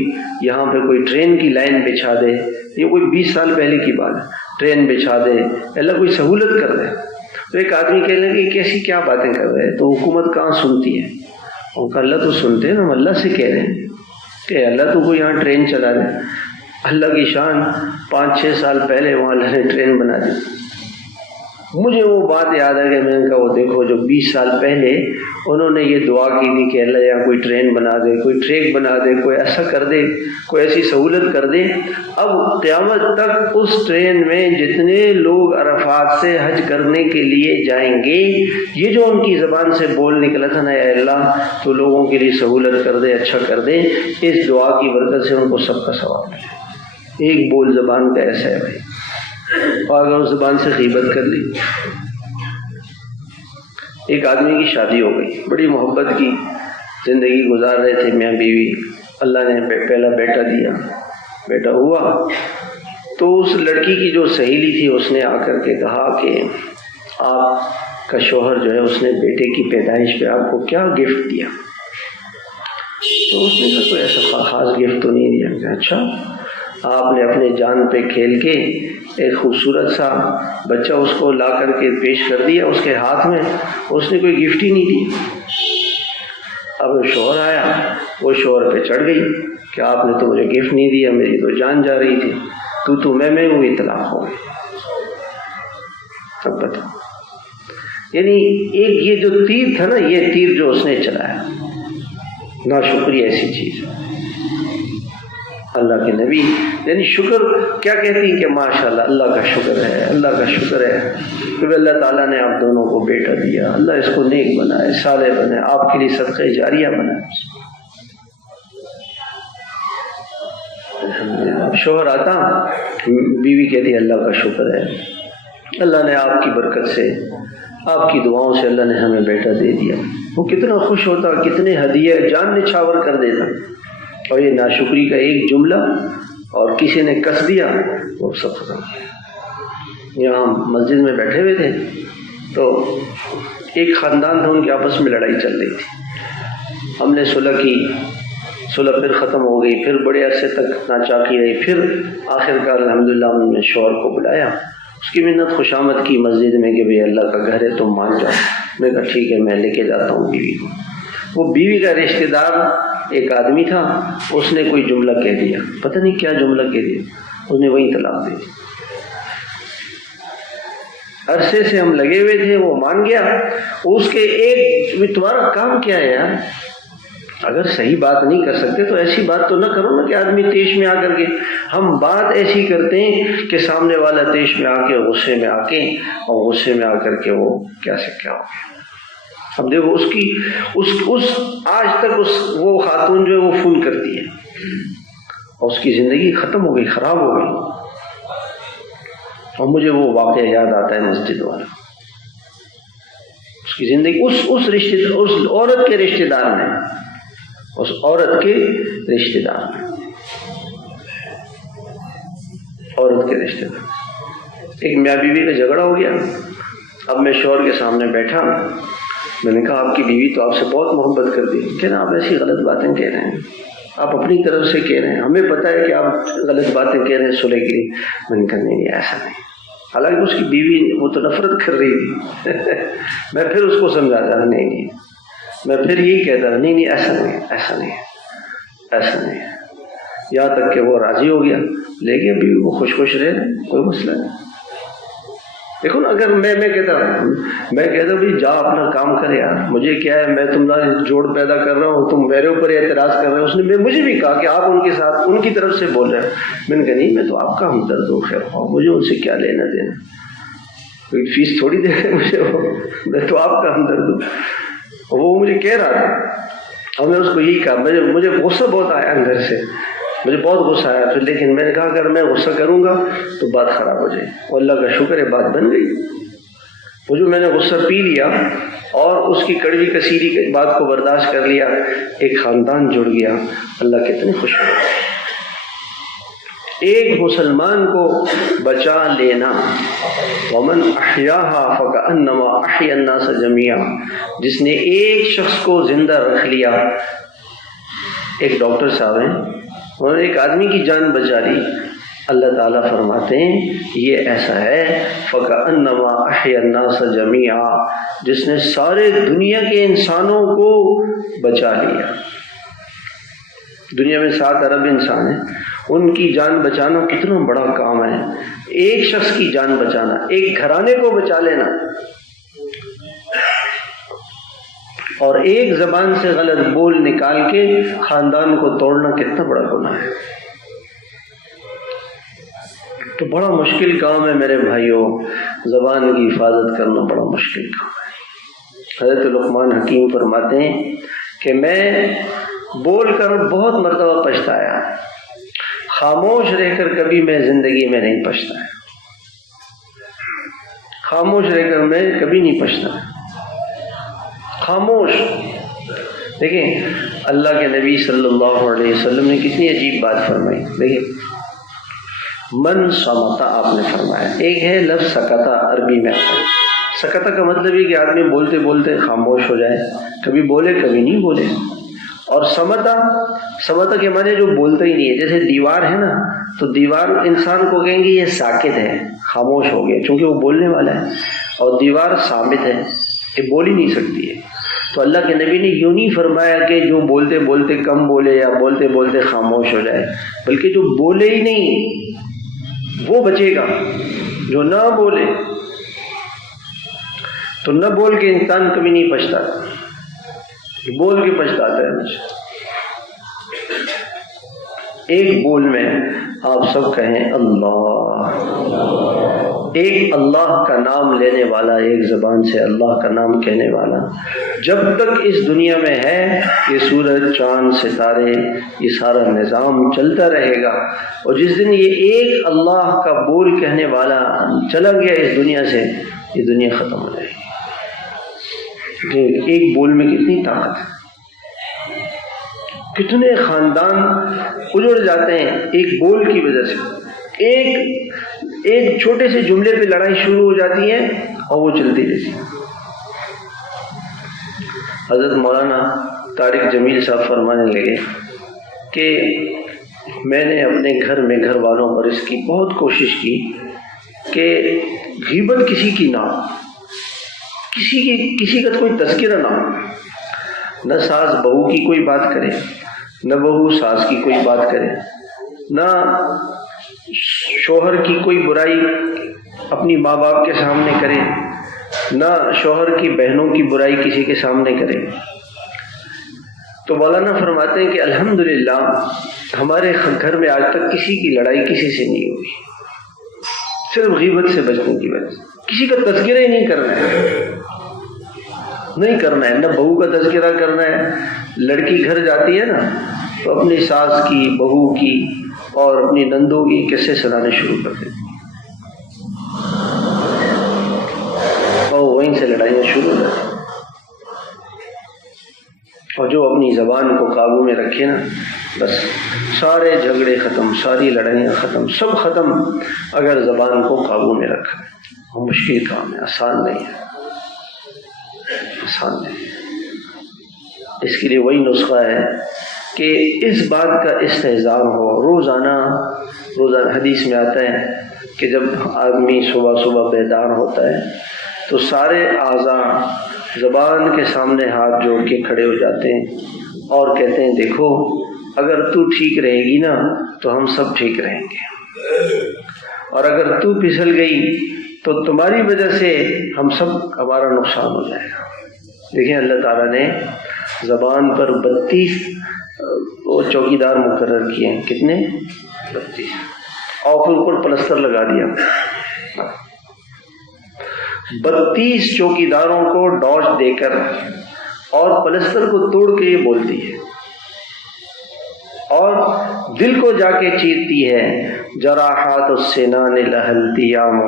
یہاں پہ کوئی ٹرین کی لائن بچھا دے، یہ کوئی 20 سال پہلے کی بات ہے، ٹرین بچھا دے، اللہ کوئی سہولت کر دے. تو ایک آدمی کہنے لگے کہ ایسی کیا باتیں کر رہے ہیں، تو حکومت کہاں سنتی ہے. اور کہا اللہ تو سنتے ہیں نا، ہم اللہ سے کہہ رہے ہیں کہ اللہ تو کوئی یہاں ٹرین چلا دے. اللہ کی شان، 5-6 سال پہلے وہاں اللہ نے ٹرین بنا دی. مجھے وہ بات یاد ہے کہ میں نے کہا وہ دیکھو جو 20 سال پہلے انہوں نے یہ دعا کی تھی کہ اللہ یہاں کوئی ٹرین بنا دے، کوئی ٹریک بنا دے، کوئی ایسا کر دے، کوئی ایسی سہولت کر دے. اب قیامت تک اس ٹرین میں جتنے لوگ عرفات سے حج کرنے کے لیے جائیں گے، یہ جو ان کی زبان سے بول نکلا تھا نا اے اللہ تو لوگوں کے لیے سہولت کر دے، اچھا کر دے، اس دعا کی برکت سے ان کو سب کا ثواب ملے. ایک بول زبان کا ایسا ہے بھائی. اور اگر اس زبان سے غیبت کر لی. ایک آدمی کی شادی ہو گئی، بڑی محبت کی زندگی گزار رہے تھے میاں بیوی. اللہ نے پہلا بیٹا دیا، بیٹا ہوا تو اس لڑکی کی جو سہیلی تھی اس نے آ کر کے کہا کہ آپ کا شوہر جو ہے اس نے بیٹے کی پیدائش پہ آپ کو کیا گفٹ دیا. تو اس نے کہا کوئی ایسا خاص گفٹ تو نہیں دیا. اچھا، آپ نے اپنے جان پہ کھیل کے ایک خوبصورت سا بچہ اس کو لا کر کے پیش کر دیا اس کے ہاتھ میں، اس نے کوئی گفٹ ہی نہیں دی. اب شوہر آیا، وہ شوہر پہ چڑھ گئی کہ آپ نے تو مجھے گفٹ نہیں دیا، میری تو جان جا رہی تھی، تو میں ہوئی، طلاق ہو گئی. اب بتاؤ، یعنی ایک یہ جو تیر تھا نا، یہ تیر جو اس نے چلایا، ناشکری ایسی چیز ہے. اللہ کے نبی یعنی شکر کیا کہتی ہیں کہ ماشاءاللہ اللہ کا شکر ہے، اللہ کا شکر ہے کہ اللہ تعالیٰ نے آپ دونوں کو بیٹا دیا، اللہ اس کو نیک بنائے، صالح بنائے، آپ کے لیے صدقہ جاریہ بنائے. اب شوہر آتا، بیوی کہتی اللہ کا شکر ہے، اللہ نے آپ کی برکت سے، آپ کی دعاؤں سے اللہ نے ہمیں بیٹا دے دیا. وہ کتنا خوش ہوتا، کتنے ہدیے جان نچھاور کر دیتا. اور یہ ناشکری کا ایک جملہ اور کسی نے کس دیا، وہ سب ختم. یہاں مسجد میں بیٹھے ہوئے تھے تو ایک خاندان تھا، ان کے آپس میں لڑائی چل رہی تھی. ہم نے صلح کی، صلح پھر ختم ہو گئی، پھر بڑے عرصے تک ناچاکی رہی. پھر آخرکار الحمدللہ ہم نے شوہر کو بلایا، اس کی منت خوشامد کی مسجد میں کہ بھئی اللہ کا گھر ہے تم مان جاؤ. میں کہا ٹھیک ہے میں لے کے جاتا ہوں بیوی کو. وہ بیوی کا رشتہ دار ایک آدمی تھا، اس نے کوئی جملہ کہہ دیا، پتہ نہیں کیا جملہ کہہ دیا، اس نے وہیں طلاق دے دی. عرصے سے ہم لگے ہوئے تھے، وہ مان گیا. اس کے ایک تمہارا کام کیا ہے یار، اگر صحیح بات نہیں کر سکتے تو ایسی بات تو نہ کرو نا کہ آدمی تیش میں آ کر کے. ہم بات ایسی کرتے ہیں کہ سامنے والا تیش میں آ کے، غصے میں آ کے، اور غصے میں آ کر کے وہ کیا سے کیا ہو گیا. اب دیکھو اس کی آج تک وہ خاتون جو ہے وہ فون کرتی ہے اور اس کی زندگی ختم ہو گئی، خراب ہو گئی. اور مجھے وہ واقعہ یاد آتا ہے مسجد والا. اس کی زندگی اس عورت کے رشتے دار نے، اس عورت کے رشتے دار نے، عورت کے رشتے دار. ایک میاں بیوی کا جھگڑا ہو گیا. اب میں شوہر کے سامنے بیٹھا، میں نے کہا آپ کی بیوی تو آپ سے بہت محبت کرتی ہے. کہنا آپ ایسی غلط باتیں کہہ رہے ہیں، آپ اپنی طرف سے کہہ رہے ہیں، ہمیں پتہ ہے کہ آپ غلط باتیں کہہ رہے ہیں صلح کے لیے. میں نے کہا نہیں ایسا نہیں. حالانکہ اس کی بیوی وہ تو نفرت کر رہی تھی. میں پھر اس کو سمجھاتا رہا نہیں، میں پھر یہی کہتا رہا نہیں ایسا نہیں، ایسا نہیں، ایسا نہیں. یہاں تک کہ وہ راضی ہو گیا، لے گیا بیوی کو، خوش خوش رہے، کوئی مسئلہ نہیں. دیکھو نا، اگر میں کہتا بھائی جا اپنا کام کرے یار، مجھے کیا ہے، میں تمہارا جوڑ پیدا کر رہا ہوں، تم میرے اوپر اعتراض کر رہے ہو. اس نے مجھے بھی کہا کہ آپ ان کے ساتھ ان کی طرف سے بول رہے ہیں. میں نے کہا نہیں، میں تو آپ کا ہمدرد ہوں، خیر خواہ، مجھے ان سے کیا لینا دینا، کوئی فیس تھوڑی دے رہے مجھے، میں تو آپ کا ہمدرد ہوں. وہ مجھے کہہ رہا تھا اور میں اس کو یہی کہا. مجھے غصہ بہت آیا اندر سے، مجھے بہت غصہ آیا پھر، لیکن میں نے کہا اگر میں غصہ کروں گا تو بات خراب ہو جائے. اور اللہ کا شکر ہے بات بن گئی. وہ جو میں نے غصہ پی لیا اور اس کی کڑوی کثیری کی بات کو برداشت کر لیا، ایک خاندان جڑ گیا. اللہ کتنی خوش ہو. ایک مسلمان کو بچا لینا، ومن احیاها فکأنما احیا الناس جميعا، جس نے ایک شخص کو زندہ رکھ لیا. ایک ڈاکٹر صاحب ہیں، انہوں نے ایک آدمی کی جان بچا لی. اللہ تعالیٰ فرماتے ہیں یہ ایسا ہے فَكَأَنَّمَا أَحْيَا النَّاسَ جَمِيعًا، جس نے سارے دنیا کے انسانوں کو بچا لیا. دنیا میں 7 ارب انسان ہیں، ان کی جان بچانا کتنا بڑا کام ہے. ایک شخص کی جان بچانا، ایک گھرانے کو بچا لینا، اور ایک زبان سے غلط بول نکال کے خاندان کو توڑنا کتنا بڑا گناہ ہے. تو بڑا مشکل کام ہے میرے بھائیوں، زبان کی حفاظت کرنا بڑا مشکل کام ہے. حضرت لقمان حکیم فرماتے ہیں کہ میں بول کر بہت مرتبہ پچھتایا، خاموش رہ کر کبھی میں زندگی میں نہیں پچھتایا. خاموش رہ کر میں کبھی نہیں پچھتایا. خاموش. دیکھیں اللہ کے نبی صلی اللہ علیہ وسلم نے کتنی عجیب بات فرمائی. دیکھیں من صمتا آپ نے فرمایا. ایک ہے لفظ سکتا، عربی میں آتا ہے. سکتا کا مطلب ہے کہ آدمی بولتے بولتے خاموش ہو جائے، کبھی بولے کبھی نہیں بولے. اور سمتا کے معنی جو بولتا ہی نہیں ہے. جیسے دیوار ہے نا، تو دیوار انسان کو کہیں گے یہ ساکت ہے، خاموش ہو گیا، چونکہ وہ بولنے والا ہے. اور دیوار صامت ہے، یہ بول ہی نہیں سکتی ہے. تو اللہ کے نبی نے یوں نہیں فرمایا کہ جو بولتے بولتے کم بولے یا بولتے بولتے خاموش ہو جائے، بلکہ جو بولے ہی نہیں وہ بچے گا. جو نہ بولے، تو نہ بول کے انسان کبھی نہیں پچھتا، بول کے پچھتاتا ہے مجھے. ایک بول میں آپ سب کہیں اللہ. ایک اللہ کا نام لینے والا، ایک زبان سے اللہ کا نام کہنے والا جب تک اس دنیا میں ہے، یہ سورج چاند ستارے یہ سارا نظام چلتا رہے گا. اور جس دن یہ ایک اللہ کا بول کہنے والا چلا گیا اس دنیا سے، یہ دنیا ختم ہو جائے گی. ایک بول میں کتنی طاقت ہے. کتنے خاندان اجڑ جاتے ہیں ایک بول کی وجہ سے. ایک چھوٹے سے جملے پہ لڑائی شروع ہو جاتی ہے اور وہ چلتی رہتی ہے. حضرت مولانا طارق جمیل صاحب فرمانے لگے کہ میں نے اپنے گھر میں گھر والوں پر اس کی بہت کوشش کی کہ غیبت کسی کی نہ ہو، کسی کا کوئی تذکرہ نہ ہو. نہ ساس بہو کی کوئی بات کرے، نہ بہو ساس کی کوئی بات کرے، نہ شوہر کی کوئی برائی اپنی ماں باپ کے سامنے کرے، نہ شوہر کی بہنوں کی برائی کسی کے سامنے کرے. تو مولانا فرماتے ہیں کہ الحمدللہ ہمارے گھر میں آج تک کسی کی لڑائی کسی سے نہیں ہوئی، صرف غیبت سے بچنے کی وجہ سے. کسی کا تذکرہ ہی نہیں کرنا ہے، نہیں کرنا ہے. نہ بہو کا تذکرہ کرنا ہے. لڑکی گھر جاتی ہے نا تو اپنی ساس کی، بہو کی اور اپنی نندوں کی قصے سنانے شروع کر دیتی، اور وہیں سے لڑائیاں شروع ہو جاتی۔ اور جو اپنی زبان کو قابو میں رکھے نا، بس سارے جھگڑے ختم، ساری لڑائیاں ختم، سب ختم اگر زبان کو قابو میں رکھا۔ وہ مشکل کام ہے، آسان نہیں ہے، آسان نہیں ہے۔ اس کے لیے وہی نسخہ ہے کہ اس بات کا استحضار ہو روزانہ حدیث میں آتا ہے کہ جب آدمی صبح صبح بیدار ہوتا ہے تو سارے اعضاء زبان کے سامنے ہاتھ جوڑ کے کھڑے ہو جاتے ہیں اور کہتے ہیں دیکھو اگر تو ٹھیک رہے گی نا تو ہم سب ٹھیک رہیں گے، اور اگر تو پھسل گئی تو تمہاری وجہ سے ہمارا نقصان ہو جائے گا۔ دیکھیں اللہ تعالیٰ نے زبان پر 32 چوکیدار مقرر کیے ہیں۔ کتنے؟ 32، اور پھر اوپر پلستر لگا دیا۔ 32 چوکیداروں کو ڈوج دے کر اور پلستر کو توڑ کے یہ بولتی ہے اور دل کو جا کے چیرتی ہے، جراحات السنان لها التیام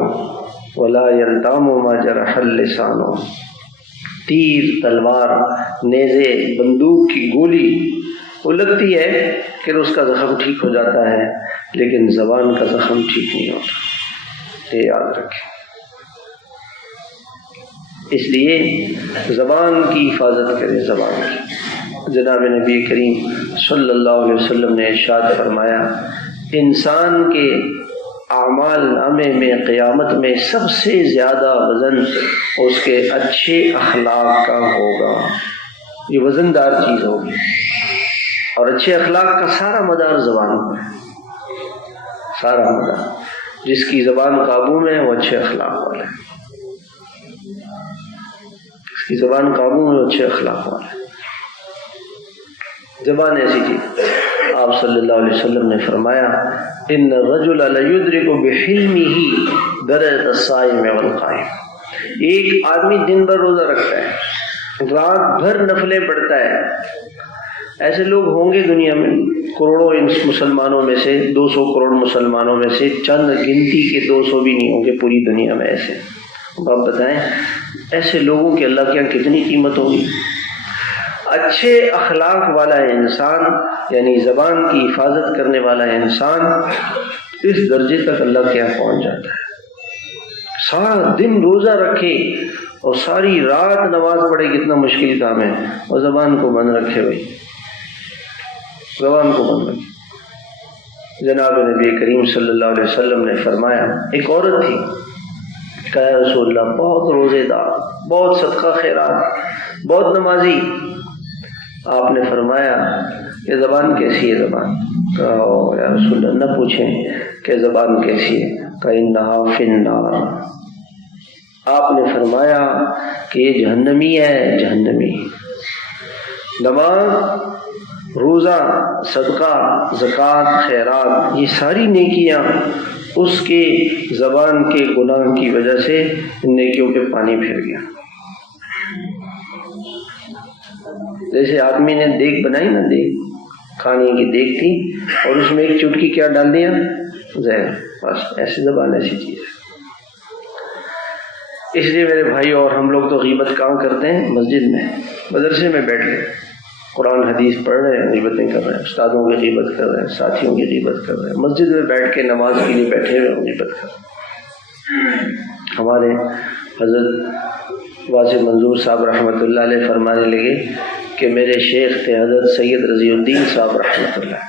ولا یلتام ما جرح اللسان۔ تیر، تلوار، نیزے، بندوق کی گولی وہ لگتی ہے کہ اس کا زخم ٹھیک ہو جاتا ہے، لیکن زبان کا زخم ٹھیک نہیں ہوتا، یہ یاد رکھیں۔ اس لیے زبان کی حفاظت کریں، زبان کی۔ جناب نبی کریم صلی اللہ علیہ وسلم نے ارشاد فرمایا، انسان کے اعمال نامے میں قیامت میں سب سے زیادہ وزن اس کے اچھے اخلاق کا ہوگا۔ یہ وزن دار چیز ہوگی، اور اچھے اخلاق کا سارا مدار زبان پر ہے، سارا مدار۔ جس کی زبان قابو میں ہے وہ اچھے اخلاق والا ہے، جس کی زبان قابو میں وہ اچھے اخلاق والا ہے۔ زبان ایسی چیز، آپ صلی اللہ علیہ وسلم نے فرمایا، ان الرجل لیدرک بحلمہ درجۃ الصائم والقائم۔ ایک آدمی دن بھر روزہ رکھتا ہے، رات بھر نفلیں پڑھتا ہے، ایسے لوگ ہوں گے دنیا میں کروڑوں مسلمانوں میں سے، 200 کروڑ مسلمانوں میں سے چند گنتی کے 200 بھی نہیں ہوں گے پوری دنیا میں ایسے۔ آپ بتائیں ایسے لوگوں کے اللہ کے یہاں کتنی قیمت ہوگی۔ اچھے اخلاق والا انسان یعنی زبان کی حفاظت کرنے والا انسان اس درجے تک اللہ کے یہاں پہنچ جاتا ہے۔ سارا دن روزہ رکھے اور ساری رات نماز پڑھے، کتنا مشکل کام ہے، اور زبان کو بند رکھے بھائی، زبان کو بند رکھے۔ جناب نبی کریم صلی اللہ علیہ وسلم نے فرمایا، ایک عورت تھی، کہا یا رسول اللہ بہت روزے دار، بہت صدقہ خیرات، بہت نمازی۔ آپ نے فرمایا کہ زبان کیسی ہے؟ زبان کہا یا رسول اللہ نہ پوچھیں کہ زبان کیسی ہے، کہا انہا فی النار۔ آپ نے فرمایا کہ یہ جہنمی ہے، جہنمی۔ نماز، روزہ، صدقہ، زکوٰۃ، خیرات، یہ ساری نیکیاں اس کے زبان کے گناہ کی وجہ سے نیکیوں پہ پانی پھر گیا۔ جیسے آدمی نے دیگ بنائی نا، دیگ کھانے کی دیگ تھی اور اس میں ایک چٹکی کیا ڈال دیا؟ زہر۔ بس ایسی زبان ایسی چیز ہے۔ اس لیے میرے بھائیو، اور ہم لوگ تو غیبت کہاں کرتے ہیں؟ مسجد میں، مدرسے میں بیٹھ کے قرآن حدیث پڑھ رہے ہیں، غیبتیں کر رہے ہیں، استادوں کی غیبت کر رہے ہیں، ساتھیوں کی غیبت کر رہے ہیں، مسجد میں بیٹھ کے نماز کے لیے بیٹھے ہوئے غیبت کر رہے ہیں۔ ہمارے حضرت واصف منظور صاحب رحمۃ اللہ علیہ فرمانے لگے کہ میرے شیخ تھے حضرت سید رضی الدین صاحب رحمۃ اللہ،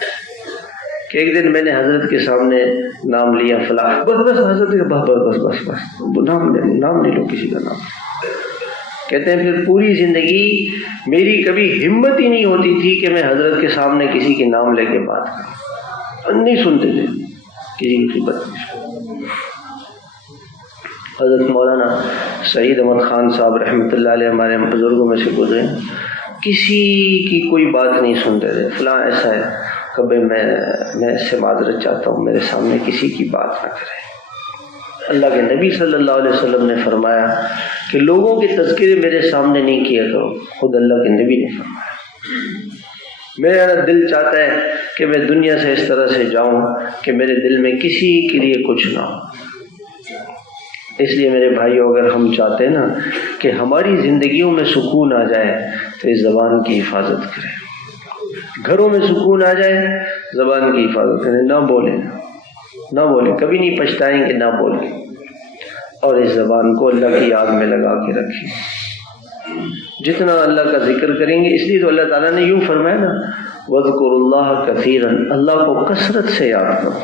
کہ ایک دن میں نے حضرت کے سامنے نام لیا فلاں، بس حضرت بس نام نہیں لو کسی کا نام۔ کہتے ہیں پھر پوری زندگی میری کبھی ہمت ہی نہیں ہوتی تھی کہ میں حضرت کے سامنے کسی کے نام لے کے بات کروں، نہیں سنتے تھے کسی کی بات نہیں۔ حضرت مولانا سعید احمد خان صاحب رحمۃ اللہ علیہ ہمارے بزرگوں میں سے گزرے، کسی کی کوئی بات نہیں سنتے تھے، فلاں ایسا ہے، کبھی میں اس سے معذرت چاہتا ہوں، میرے سامنے کسی کی بات نہ کریں۔ اللہ کے نبی صلی اللہ علیہ وسلم نے فرمایا کہ لوگوں کے تذکرے میرے سامنے نہیں کیا کرو، خود اللہ کے نبی نے فرمایا۔ میرا دل چاہتا ہے کہ میں دنیا سے اس طرح سے جاؤں کہ میرے دل میں کسی کے لیے کچھ نہ ہو۔ اس لیے میرے بھائیو، اگر ہم چاہتے ہیں نا کہ ہماری زندگیوں میں سکون آ جائے تو اس زبان کی حفاظت کریں۔ گھروں میں سکون آ جائے، زبان کی حفاظت کریں، نہ بولیں، نہ بولیں، کبھی نہیں پچھتائیں کہ نہ بولیں، اور اس زبان کو اللہ کی یاد میں لگا کے رکھیں۔ جتنا اللہ کا ذکر کریں گے، اس لیے تو اللہ تعالیٰ نے یوں فرمایا نا، وَاذْكُرُوا اللَّهَ كَثِيرًا، اللہ کو کثرت سے یاد کرو۔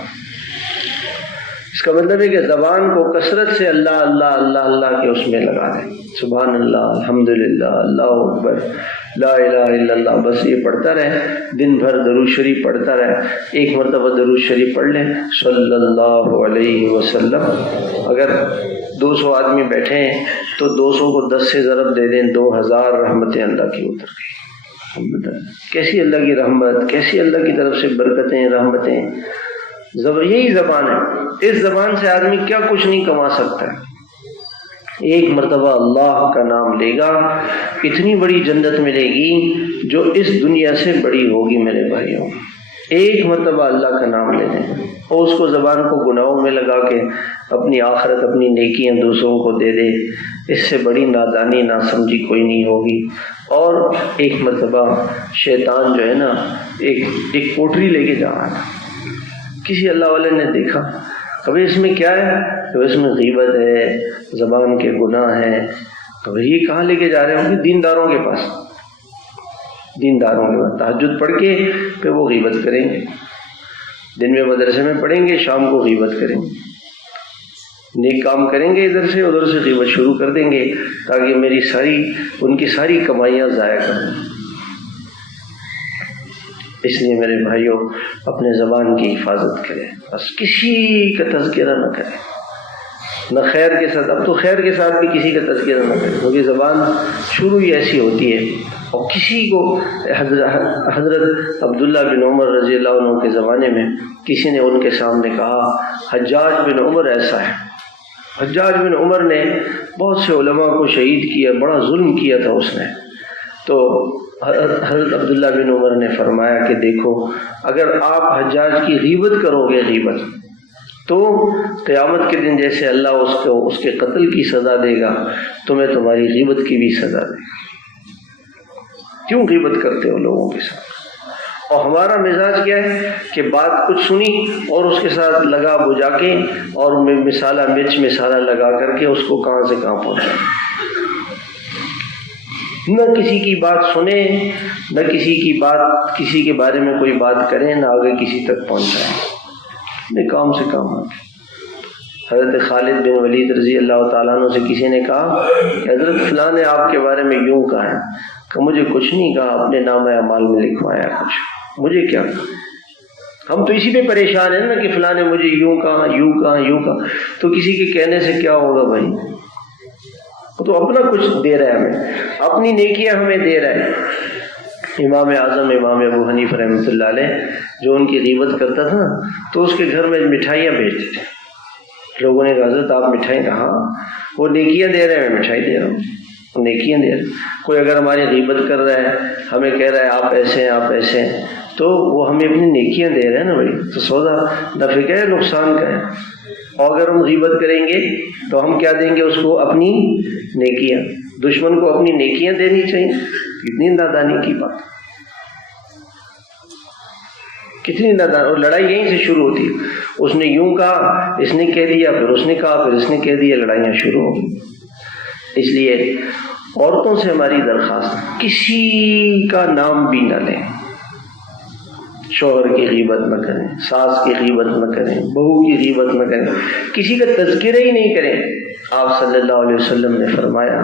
اس کا مطلب ہے کہ زبان کو کثرت سے اللہ اللہ اللہ اللہ کے اس میں لگا دیں، سبحان اللہ، الحمدللہ، اللہ اکبر، لا الہ الا اللہ، بس یہ پڑھتا رہے، دن بھر درود شریف پڑھتا رہے۔ ایک مرتبہ درود شریف پڑھ لیں صلی اللہ علیہ وسلم۔ اگر 200 آدمی بیٹھے ہیں تو 200 کو 10 سے ضرب دے دیں، 2000 رحمتیں اللہ کی اتر گئی۔ کیسی اللہ کی رحمت، کیسی اللہ کی طرف سے برکتیں، رحمتیں۔ یہی زبان ہے، اس زبان سے آدمی کیا کچھ نہیں کما سکتا ہے۔ ایک مرتبہ اللہ کا نام لے گا، اتنی بڑی جنت ملے گی جو اس دنیا سے بڑی ہوگی میرے بھائیوں۔ ایک مرتبہ اللہ کا نام لے لیں اور اس کو زبان کو گناہوں میں لگا کے اپنی آخرت، اپنی نیکیاں دوسروں کو دے دے، اس سے بڑی نادانی ناسمجھی کوئی نہیں ہوگی۔ اور ایک مرتبہ شیطان جو ہے نا، ایک پوٹری لے کے جا رہا تھا، کسی اللہ والے نے دیکھا، کبھی اس میں کیا ہے، کبھی اس میں غیبت ہے، زبان کے گناہ ہیں، کبھی یہ کہاں لے کے جا رہے ہوں گے؟ دینداروں کے پاس، دینداروں کے پاس تہجد پڑھ کے پھر وہ غیبت کریں گے، دن میں مدرسے میں پڑھیں گے، شام کو غیبت کریں گے، نیک کام کریں گے، ادھر سے ادھر سے غیبت شروع کر دیں گے تاکہ ان کی ساری کمائیاں ضائع کر دیں۔ اس لیے میرے بھائیوں، اپنے زبان کی حفاظت کریں، بس کسی کا تذکرہ نہ کریں، نہ خیر کے ساتھ، اب تو خیر کے ساتھ بھی کسی کا تذکرہ نہ کریں، کیونکہ زبان شروع ہی ایسی ہوتی ہے۔ اور کسی کو حضرت عبداللہ بن عمر رضی اللہ عنہ کے زمانے میں کسی نے ان کے سامنے کہا، حجاج بن عمر ایسا ہے۔ حجاج بن عمر نے بہت سے علماء کو شہید کیا، بڑا ظلم کیا تھا اس نے۔ تو حضرت عبداللہ بن عمر نے فرمایا کہ دیکھو، اگر آپ حجاج کی غیبت کرو گے، غیبت، تو قیامت کے دن جیسے اللہ اس کے قتل کی سزا دے گا، تمہیں تمہاری غیبت کی بھی سزا دے گا۔ کیوں غیبت کرتے ہو لوگوں کے ساتھ؟ اور ہمارا مزاج کیا ہے کہ بات کچھ سنی اور اس کے ساتھ لگا بجا کے اور مرچ مسالہ لگا کر کے اس کو کہاں سے کہاں پہنچا، نہ کسی کی بات سنیں، نہ کسی کے بارے میں کوئی بات کریں، نہ آگے کسی تک پہنچائیں، اپنے کام سے کام آتے۔ حضرت خالد بن ولید رضی اللہ تعالیٰ عنہ سے کسی نے کہا کہ حضرت فلاں نے آپ کے بارے میں یوں کہا ہے، کہ مجھے کچھ نہیں کہا، اپنے نام اعمال میں لکھوایا کچھ، مجھے کیا کہا؟ ہم تو اسی پہ پریشان ہیں نا کہ فلاں نے مجھے یوں کہا، یوں کہا، یوں کہا، تو کسی کے کہنے سے کیا ہوگا بھائی؟ تو اپنا کچھ دے رہا ہے ہمیں، اپنی نیکیاں ہمیں دے رہا ہے۔ امام اعظم امام ابو حنیفہ رحمۃ اللہ علیہ جو ان کی غیبت کرتا تھا تو اس کے گھر میں مٹھائیاں بھیجتے تھے۔ لوگوں نے کہا حضرت آپ مٹھائی، کہا وہ نیکیاں دے رہے ہیں، میں مٹھائی دے رہا ہوں، نیکیاں دے رہے ہیں۔ کوئی اگر ہماری غیبت کر رہا ہے، ہمیں کہہ رہا ہے آپ ایسے ہیں، آپ ایسے ہیں، تو وہ ہمیں اپنی نیکیاں دے رہے ہیں نا بھائی، تو سودا نفع کا ہے نقصان کا ہے۔ اور اگر ہم غیبت کریں گے تو ہم کیا دیں گے اس کو؟ اپنی نیکیاں۔ دشمن کو اپنی نیکیاں دینی چاہیے، کتنی نادانی کی بات، کتنی نادانی۔ اور لڑائی یہیں سے شروع ہوتی ہے، اس نے یوں کہا، اس نے کہہ دیا، پھر اس نے کہا، پھر اس نے کہہ دیا، لڑائیاں شروع ہو گئی۔ اس لیے عورتوں سے ہماری درخواست، کسی کا نام بھی نہ لیں، شوہر کی غیبت نہ کریں، ساس کی غیبت نہ کریں، بہو کی غیبت نہ کریں، کسی کا تذکرہ ہی نہیں کریں۔ آپ صلی اللہ علیہ وسلم نے فرمایا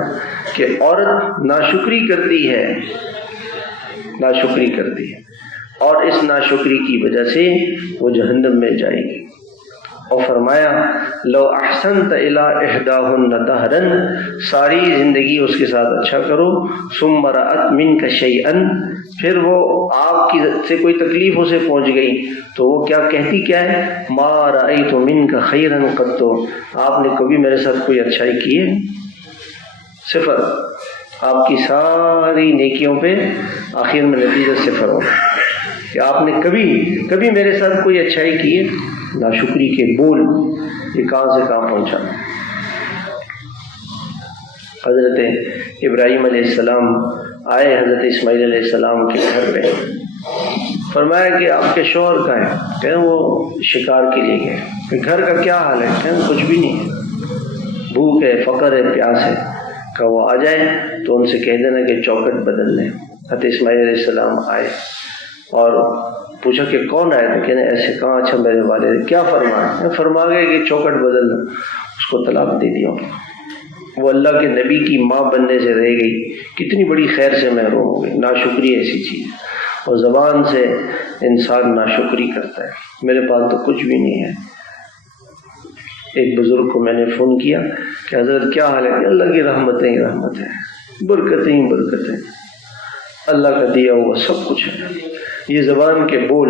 کہ عورت ناشکری کرتی ہے، ناشکری کرتی ہے، اور اس ناشکری کی وجہ سے وہ جہنم میں جائے گی۔ اور فرمایا لو احسنت الی احداہن دہرا، ساری زندگی اس کے ساتھ اچھا کرو، ثم رأت منک شیئا، پھر وہ آپ کی سے کوئی تکلیف اسے پہنچ گئی تو وہ کیا کہتی، کیا ہے؟ ما رأیت منک خیرا قط، آپ نے کبھی میرے ساتھ کوئی اچھائی کی ہے؟ صفر۔ آپ کی ساری نیکیوں پہ آخر میں نتیجہ صفر ہوگا کہ آپ نے کبھی میرے ساتھ کوئی اچھائی کی ہے؟ ناشکری کے بول یہ کہاں سے کہاں پہنچا۔ حضرت ابراہیم علیہ السلام آئے حضرت اسماعیل علیہ السلام کے گھر پہ، فرمایا کہ آپ کے شوہر کہاں ہیں؟ کہیں وہ شکار کے لیے گئے۔ کہ گھر کا کیا حال ہے؟ کہیں کچھ بھی نہیں ہے، بھوک ہے، فقر ہے، پیاس ہے۔ کہ وہ آ جائیں تو ان سے کہہ دینا کہ چوکٹ بدل لیں۔ حضرت اسماعیل علیہ السلام آئے اور پوچھا کہ کون آئے تھے؟ کہنے ایسے کہاں، اچھا میرے والد کیا فرمائے؟ فرما گئے کہ چوکٹ بدل دو، اس کو طلاق دے دیا۔ وہ اللہ کے نبی کی ماں بننے سے رہ گئی، کتنی بڑی خیر سے محروم ہو گئی۔ ناشکری ایسی چیز ہے، اور زبان سے انسان ناشکری کرتا ہے۔ میرے پاس تو کچھ بھی نہیں ہے۔ ایک بزرگ کو میں نے فون کیا کہ حضرت کیا حال ہے؟ کہ اللہ کی رحمتیں ہی رحمت ہے، برکتیں ہی برکتیں، اللہ کا دیا ہوا سب کچھ ہے۔ یہ زبان کے بول،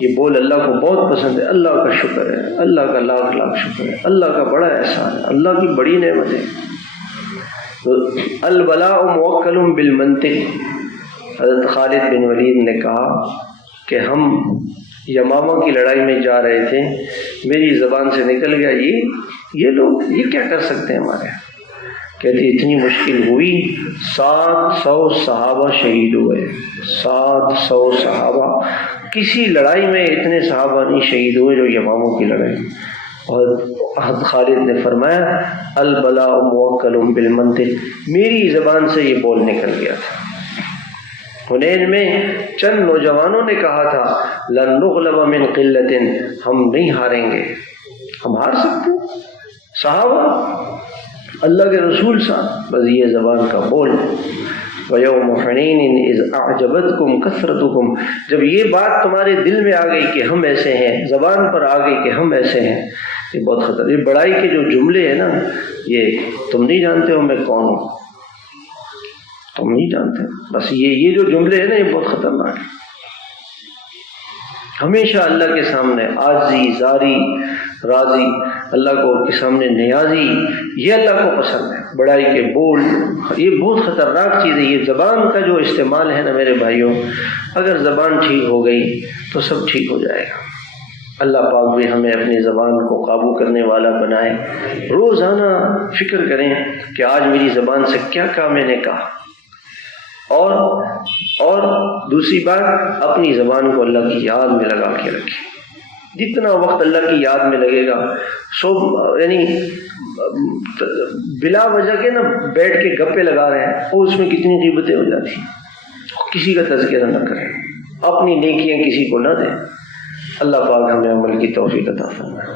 یہ بول اللہ کو بہت پسند ہے۔ اللہ کا شکر ہے، اللہ کا لاکھ لاکھ شکر ہے، اللہ کا بڑا احسان ہے، اللہ کی بڑی نعمت ہے۔ تو البلاء موکل بالمنطق۔ حضرت خالد بن ولید نے کہا کہ ہم یمامہ کی لڑائی میں جا رہے تھے، میری زبان سے نکل گیا یہ لوگ یہ کیا کر سکتے ہیں ہمارے؟ کہتے اتنی مشکل ہوئی، 700 صحابہ شہید ہوئے۔ 700 صحابہ، کسی لڑائی میں اتنے صحابہ نہیں شہید ہوئے جو یماموں کی لڑائی۔ اور حضرت خالد نے فرمایا البلاء موکل بالمنطق، میری زبان سے یہ بول نکل گیا تھا۔ حنین میں چند نوجوانوں نے کہا تھا لن نغلب من قلت، ہم نہیں ہاریں گے۔ ہم ہار سکتے ہیں؟ صحابہ، اللہ کے رسول صاحب، بس یہ زبان کا بول۔ وَيَوْمَ حُنَيْنٍ إِذْ أَعْجَبَتْكُمْ كَثْرَتُكُمْ، جب یہ بات تمہارے دل میں آ گئی کہ ہم ایسے ہیں، زبان پر آ گئی کہ ہم ایسے ہیں، یہ بہت خطر۔ یہ بڑائی کے جو جملے ہیں نا، یہ تم نہیں جانتے ہو میں کون ہوں، تم نہیں جانتے، بس یہ جو جملے ہیں نا یہ بہت خطرناک ہے۔ ہمیشہ اللہ کے سامنے عاجزی، زاری، راضی، اللہ کو کے سامنے نیازی، یہ اللہ کو پسند ہے۔ بڑائی کے بول یہ بہت خطرناک چیز ہے۔ یہ زبان کا جو استعمال ہے نا میرے بھائیوں، اگر زبان ٹھیک ہو گئی تو سب ٹھیک ہو جائے گا۔ اللہ پاک بھی ہمیں اپنی زبان کو قابو کرنے والا بنائے۔ روزانہ فکر کریں کہ آج میری زبان سے کیا کہا میں نے کہا، اور دوسری بات، اپنی زبان کو اللہ کی یاد میں لگا کے رکھیں۔ جتنا وقت اللہ کی یاد میں لگے گا، یعنی بلا وجہ کے نا بیٹھ کے گپے لگا رہے ہیں اور اس میں کتنی غیبتیں ہو جاتی ہیں۔ کسی کا تذکرہ نہ کریں، اپنی نیکیاں کسی کو نہ دیں۔ اللہ پاک ہمیں عمل کی توفیق عطا فرمائے۔